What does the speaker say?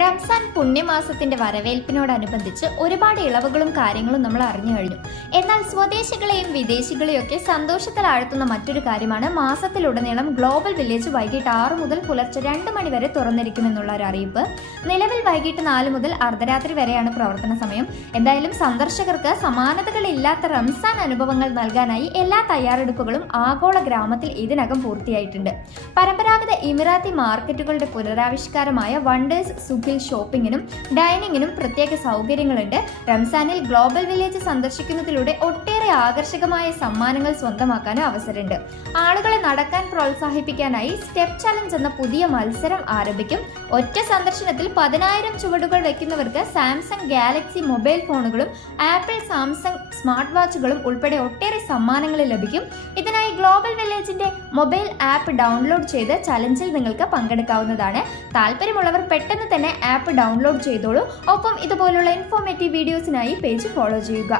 റംസാൻ പുണ്യമാസത്തിന്റെ വരവേൽപ്പിനോടനുബന്ധിച്ച് ഒരുപാട് ഇളവുകളും കാര്യങ്ങളും നമ്മൾ അറിഞ്ഞു കഴിഞ്ഞു. എന്നാൽ സ്വദേശികളെയും വിദേശികളെയും ഒക്കെ സന്തോഷത്തിലാഴ്ത്തുന്ന മറ്റൊരു കാര്യമാണ് മാസത്തിലുടനീളം ഗ്ലോബൽ വില്ലേജ് വൈകിട്ട് 6 മുതൽ പുലർച്ചെ 2 മണി വരെ തുറന്നിരിക്കുമെന്നുള്ള ഒരു അറിയിപ്പ്. നിലവിൽ വൈകിട്ട് 4 മുതൽ അർദ്ധരാത്രി വരെയാണ് പ്രവർത്തന സമയം. എന്തായാലും സന്ദർശകർക്ക് സമാനതകളില്ലാത്ത റംസാൻ അനുഭവങ്ങൾ നൽകാനായി എല്ലാ തയ്യാറെടുപ്പുകളും ആഗോള ഗ്രാമത്തിൽ ഇതിനകം പൂർത്തിയായിട്ടുണ്ട്. പരമ്പരാഗത ഇമിറാത്തി മാർക്കറ്റുകളുടെ പുനരാവിഷ്കാരമായ വണ്ടേഴ്സ് സുഖിൽ ഷോപ്പിങ്ങിനും ഡൈനിങ്ങിനും പ്രത്യേക സൗകര്യങ്ങളുണ്ട്. റംസാനിൽ ഗ്ലോബൽ വില്ലേജ് സന്ദർശിക്കുന്നതിലൂടെ ഒട്ടേറെ ആകർഷകമായ സമ്മാനങ്ങൾ സ്വന്തമാക്കാനും അവസരമുണ്ട്. ആളുകളെ നടക്കാൻ പ്രോത്സാഹിപ്പിക്കാനായി സ്റ്റെപ്പ് ചലഞ്ച് എന്ന പുതിയ മത്സരം ആരംഭിക്കും. ഒറ്റ സന്ദർശനത്തിൽ 10,000 ചുവടുകൾ വയ്ക്കുന്നവർക്ക് സാംസങ് ഗാലക്സി മൊബൈൽ ഫോണുകളും ആപ്പിൾ സാംസങ് സ്മാർട്ട് വാച്ചുകളും ഉൾപ്പെടെ ഒട്ടേറെ സമ്മാനങ്ങൾ ലഭിക്കും. ഇതിനായി ഗ്ലോബൽ വില്ലേജിന്റെ മൊബൈൽ ആപ്പ് ഡൗൺലോഡ് ചെയ്ത് ചലഞ്ചിൽ നിങ്ങൾക്ക് പങ്കെടുക്കാവുന്നതാണ്. താല്പര്യമുള്ളവർ പെട്ടെന്ന് തന്നെ ആപ്പ് ഡൗൺലോഡ് ചെയ്തോളൂ. ഒപ്പം ഇതുപോലുള്ള ഇൻഫോർമേറ്റീവ് വീഡിയോസിനായി പേജ് ഫോളോ ചെയ്യുക.